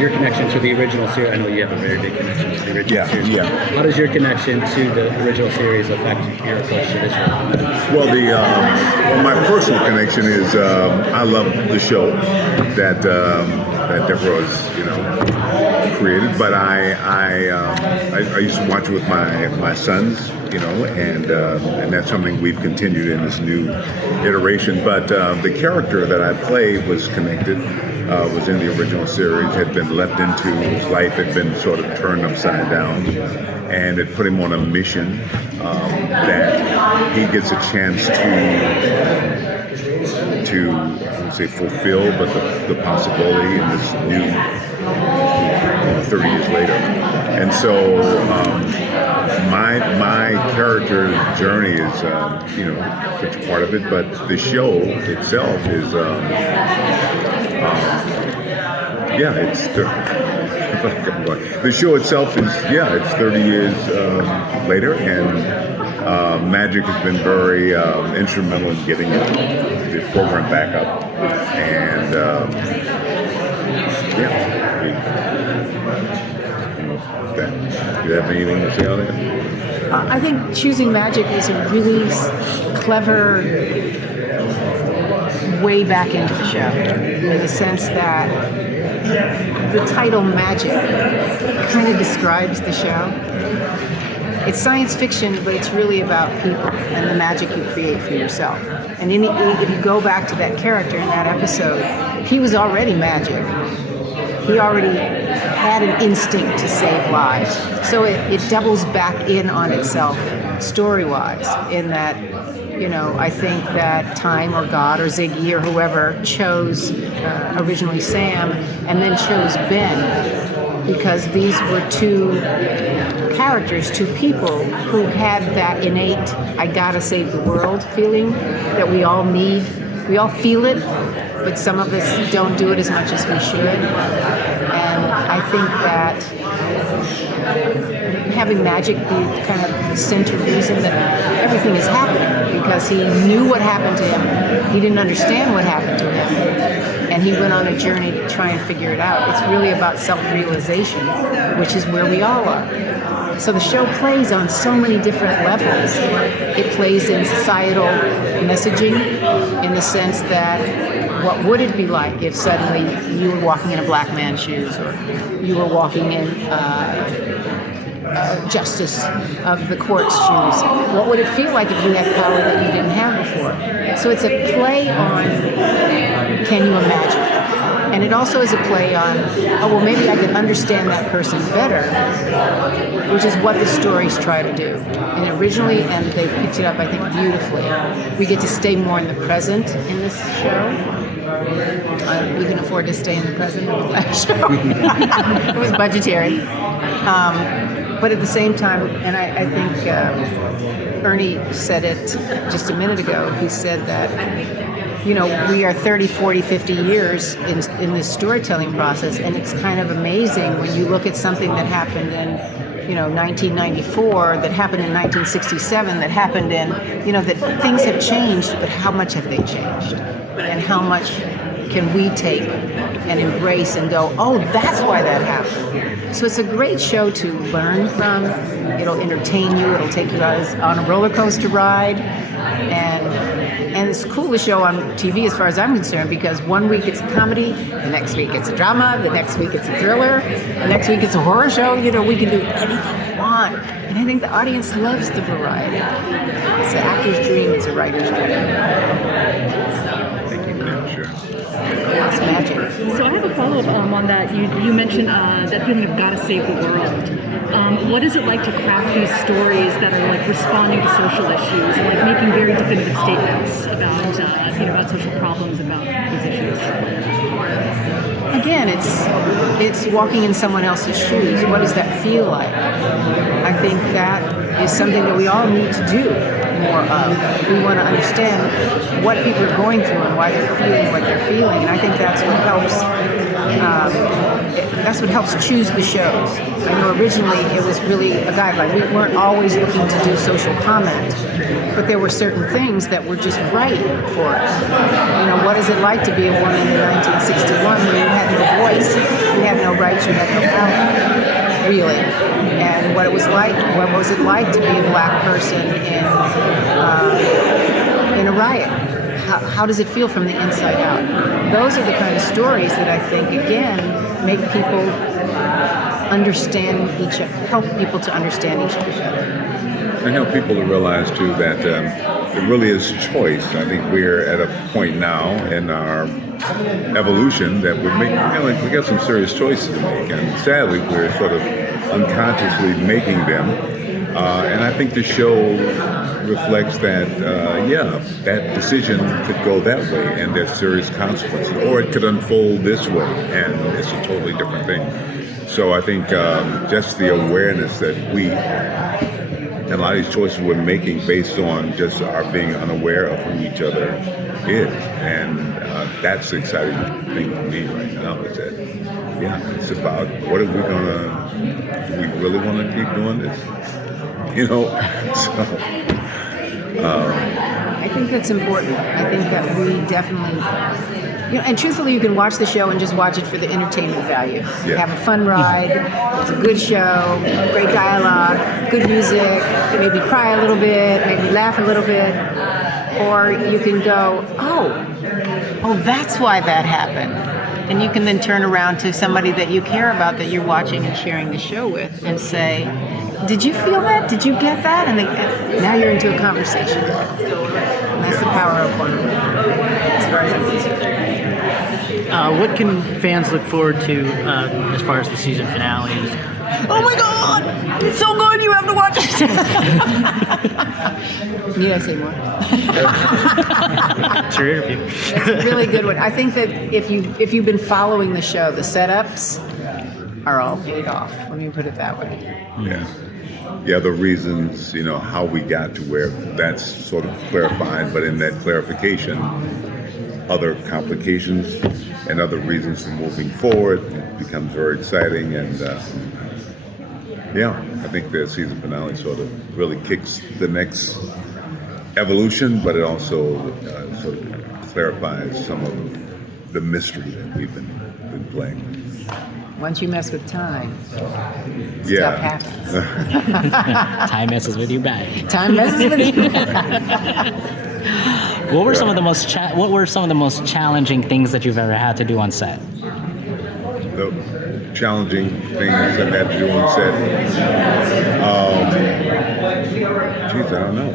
your connection to the original series? I know you have a very big connection to the original series. Yeah. How does your connection to the original series affect your approach to this show? Well, my personal connection is I love the show that Deborah has created, but I used to watch it with my sons, and that's something we've continued in this new iteration. But the character that I played was connected. Was in the original series, had been left into his life, had been sort of turned upside down, and it put him on a mission that he gets a chance to I would say fulfill, but the possibility in this new 30 years later. And so my character journey is such a part of it, but the show itself is the show itself is it's 30 years later, and Magic has been very instrumental in getting the program back up, and do you have anything to say on that? I think choosing Magic is a really clever way back into the show, in the sense that the title Magic kind of describes the show. It's science fiction, but it's really about people and the magic you create for yourself. And if you go back to that character in that episode, he was already magic. He already had an instinct to save lives. So it doubles back in on itself story-wise, in that I think that Time or God or Ziggy or whoever chose originally Sam and then chose Ben, because these were two characters, two people who had that innate I gotta save the world feeling that we all need. We all feel it, but some of us don't do it as much as we should. And I think that having Magic be kind of the central reason that everything is happening, because he knew what happened to him. He didn't understand what happened to him. And he went on a journey to try and figure it out. It's really about self-realization, which is where we all are. So the show plays on so many different levels. It plays in societal messaging, in the sense that what would it be like if suddenly you were walking in a black man's shoes, or you were walking in justice of the court's shoes? What would it feel like if you had power that you didn't have before? So it's a play on, can you imagine? And it also is a play on, maybe I could understand that person better, which is what the stories try to do. And originally, and they've picked it up, I think, beautifully. We get to stay more in the present in this show. We can afford to stay in the present in the last show. It was budgetary. But at the same time, and I think Ernie said it just a minute ago, he said that, we are 30, 40, 50 years in this storytelling process, and it's kind of amazing when you look at something that happened in 1994, that happened in 1967, that happened in, that things have changed, but how much have they changed? And how much can we take and embrace and go, that's why that happened. So it's a great show to learn from. It'll entertain you. It'll take you on a roller coaster ride. And it's cool to show on TV as far as I'm concerned, because one week it's a comedy, the next week it's a drama, the next week it's a thriller, the next week it's a horror show. We can do anything we want. And I think the audience loves the variety. It's an actor's dream, it's a writer's dream. It's magic. So I have a follow-up on that. You mentioned that feeling of gotta save the world. What is it like to craft these stories that are like responding to social issues and like making very definitive statements about about social problems, about these issues? Again, it's walking in someone else's shoes. What does that feel like? I think that is something that we all need to do. more of. If we want to understand what people are going through and why they're feeling what they're feeling, and I think that's what helps. That's what helps choose the shows. I know originally it was really a guideline. We weren't always looking to do social comment, but there were certain things that were just right for us. You know, what is it like to be a woman in 1961 when you had no voice, you had no rights, you had no power, really? And what was it like to be a black person in a riot? How does it feel from the inside out? Those are the kind of stories that I think, again, make people understand help people to understand each other better. And help people to realize, too, that it really is choice. I think we're at a point now in our evolution that we're making, we got some serious choices to make. And sadly, we're sort of unconsciously making them. And I think the show reflects that, that decision could go that way and there's serious consequences, or it could unfold this way and it's a totally different thing. So I think just the awareness that and a lot of these choices we're making based on just our being unaware of who each other is. And that's the exciting thing for me right now is that, it's about what are we do we really want to keep doing this? I think that's important. I think that we definitely, and truthfully, you can watch the show and just watch it for the entertainment value. Yeah. Have a fun ride. It's a good show, great dialogue, good music, maybe cry a little bit, maybe laugh a little bit. Or you can go, oh, that's why that happened. And you can then turn around to somebody that you care about that you're watching and sharing the show with and say, did you feel that? Did you get that? And now you're into a conversation. And that's the power of WonderCon, as far as I'm concerned. What can fans look forward to as far as the season finale is? Oh my God! It's so good, you have to watch it! Need I say more? It's your interview. It's a really good one. I think that if you've been following the show, the setups are all paid off. Let me put it that way. Yeah, the reasons, how we got to where that's sort of clarified, but in that clarification, other complications and other reasons for moving forward becomes very exciting. And I think the season finale sort of really kicks the next evolution, but it also sort of clarifies some of the mystery that we've been playing. Once you mess with time, stuff happens. Time messes with you back. Time messes with you. What were some of the most challenging things that you've ever had to do on set? The challenging things that I had to do on set. I don't know.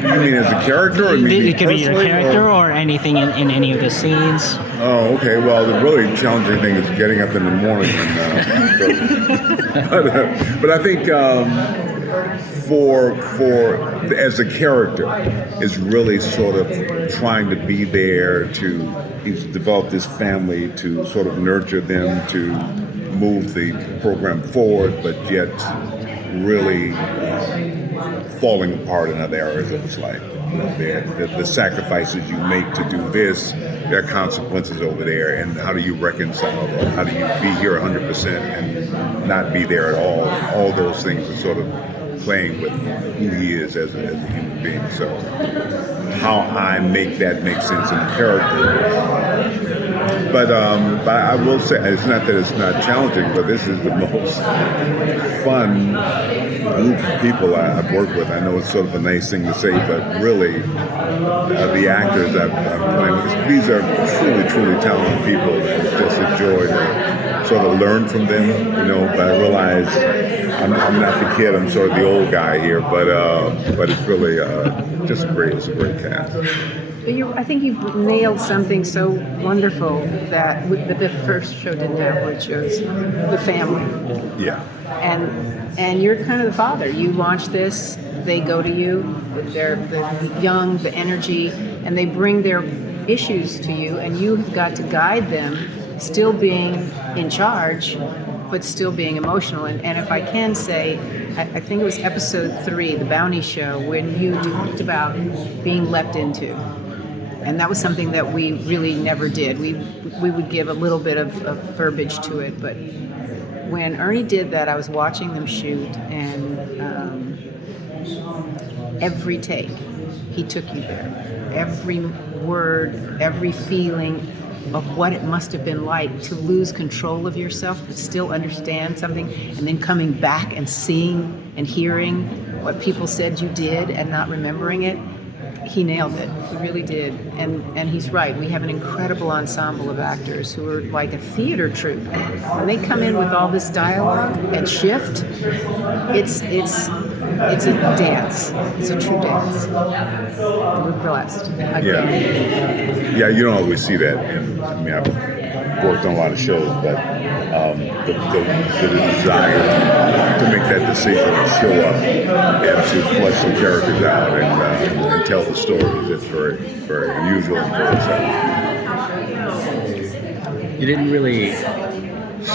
You mean as a character, or It could be your character or anything in any of the scenes. Oh, okay. Well, the really challenging thing is getting up in the morning. But I think for as a character is really sort of trying to be there he's developed this family to sort of nurture them to move the program forward, but yet really falling apart in other areas of his life. The sacrifices you make to do this, there are consequences over there, and how do you reconcile that? How do you be here 100% and not be there at all? All those things are sort of playing with who he is as a human being. So how I make that make sense in the character. But I will say, it's not that it's not challenging, but this is the most fun group of people I've worked with. I know it's sort of a nice thing to say, but really, the actors I'm playing with, these are truly, truly talented people. It's just a joy to sort of learn from them, but I realize I'm not the kid, I'm sort of the old guy here, but it's really it's a great cast. I think you've nailed something so wonderful that the first show didn't have, which was the family. Yeah. And you're kind of the father. You launch this, they go to you, they're the young, the energy, and they bring their issues to you, and you have got to guide them, still being in charge, but still being emotional. And if I can say, I think it was episode 3, the Bounty Show, when you talked about being leapt into. And that was something that we really never did. We would give a little bit of verbiage to it, but when Ernie did that, I was watching them shoot, and every take, he took you there. Every word, every feeling of what it must have been like to lose control of yourself, but still understand something, and then coming back and seeing and hearing what people said you did and not remembering it. He nailed it. He really did. And he's right. We have an incredible ensemble of actors who are like a theater troupe. When they come in with all this dialogue and shift, it's a dance. It's a true dance. We're blessed. Yeah, you don't always see that. I mean, I've worked on a lot of shows, but the desire to make that decision to show up and to flesh the characters out and tell the stories is very, very unusual and very exciting. You didn't really,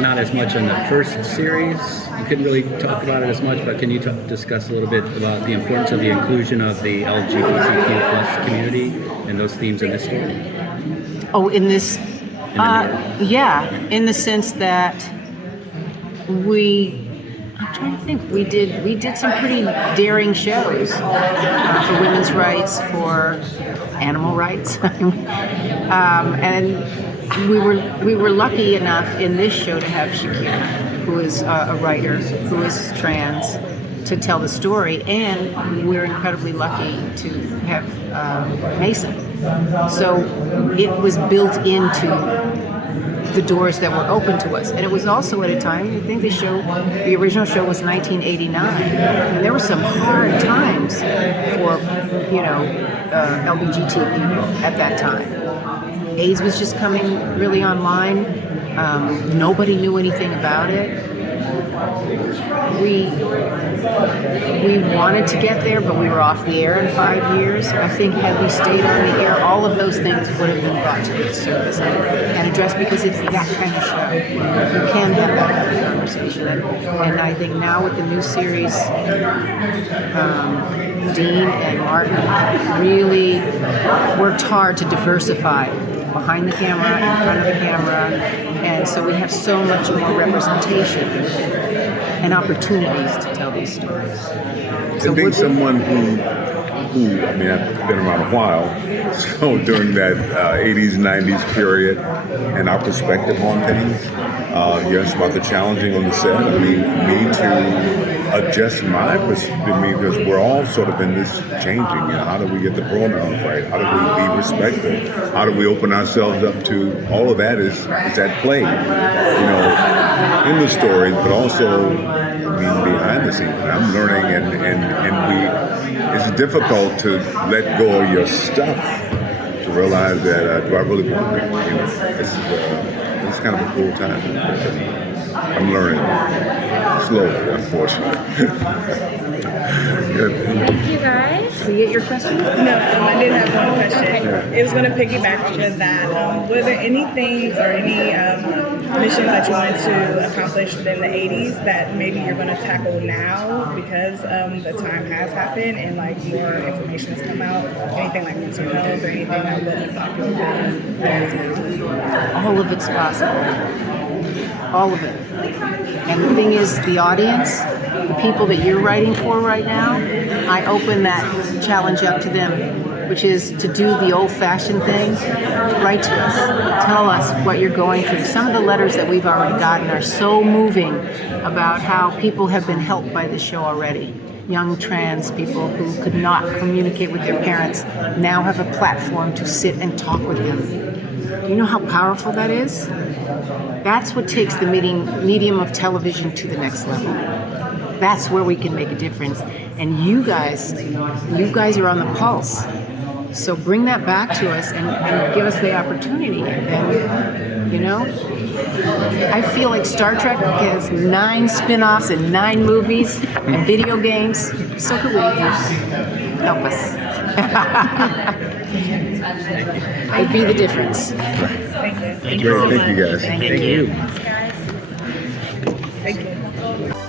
not as much in the first series. You couldn't really talk about it as much, but can you discuss a little bit about the importance of the inclusion of the LGBTQ plus community and those themes in this story? Oh, in this, yeah, in the sense that I'm trying to think, we did some pretty daring shows for women's rights, for animal rights, and we were lucky enough in this show to have Shakira, who is a writer, who is trans, to tell the story, and we're incredibly lucky to have Mason. So it was built into the doors that were open to us. And it was also at a time, I think the original show was 1989, and there were some hard times for, LGBT people at that time. AIDS was just coming really online. Nobody knew anything about it. We wanted to get there, but we were off the air in 5 years. I think had we stayed on the air, all of those things would have been brought to the surface and addressed, because it's that kind of show. You can have that kind of conversation. And I think now with the new series, Dean and Martin really worked hard to diversify behind the camera, in front of the camera, and so we have so much more representation and opportunities to tell these stories. So and being someone who, I mean, I've been around a while, so during that 80s, 90s period, and our perspective on things, yes, about the challenging on the set, I mean, for me to adjust my perspective, because we're all sort of in this changing, how do we get the pronouns right? How do we be respectful? How do we open ourselves up to, all of that is at play, in the story, but also, behind the scenes. I'm learning, and it's difficult to let go of your stuff to realize that do I really want it? It's kind of a cool time. I'm learning slowly, unfortunately. Thank you, guys. Can we get your question? No, I did have one question. It was going to piggyback to that. Were there any things or any missions that you wanted to accomplish in the 80s that maybe you're going to tackle now because the time has happened and like more information has come out? Anything like mental health or anything that wasn't popular then? All of it's possible. All of it. And the thing is, the audience, the people that you're writing for right now, I open that challenge up to them, which is to do the old-fashioned thing. Write to us. Tell us what you're going through. Some of the letters that we've already gotten are so moving about how people have been helped by the show already. Young trans people who could not communicate with their parents now have a platform to sit and talk with them. Do you know how powerful that is? That's what takes the medium of television to the next level. That's where we can make a difference. And you guys are on the pulse. So bring that back to us and give us the opportunity. And, I feel like Star Trek has 9 spin-offs and 9 movies and video games. So could we. Help us. It'd be the difference. Thank you. Great, thank you guys. Thank you. Guys. you.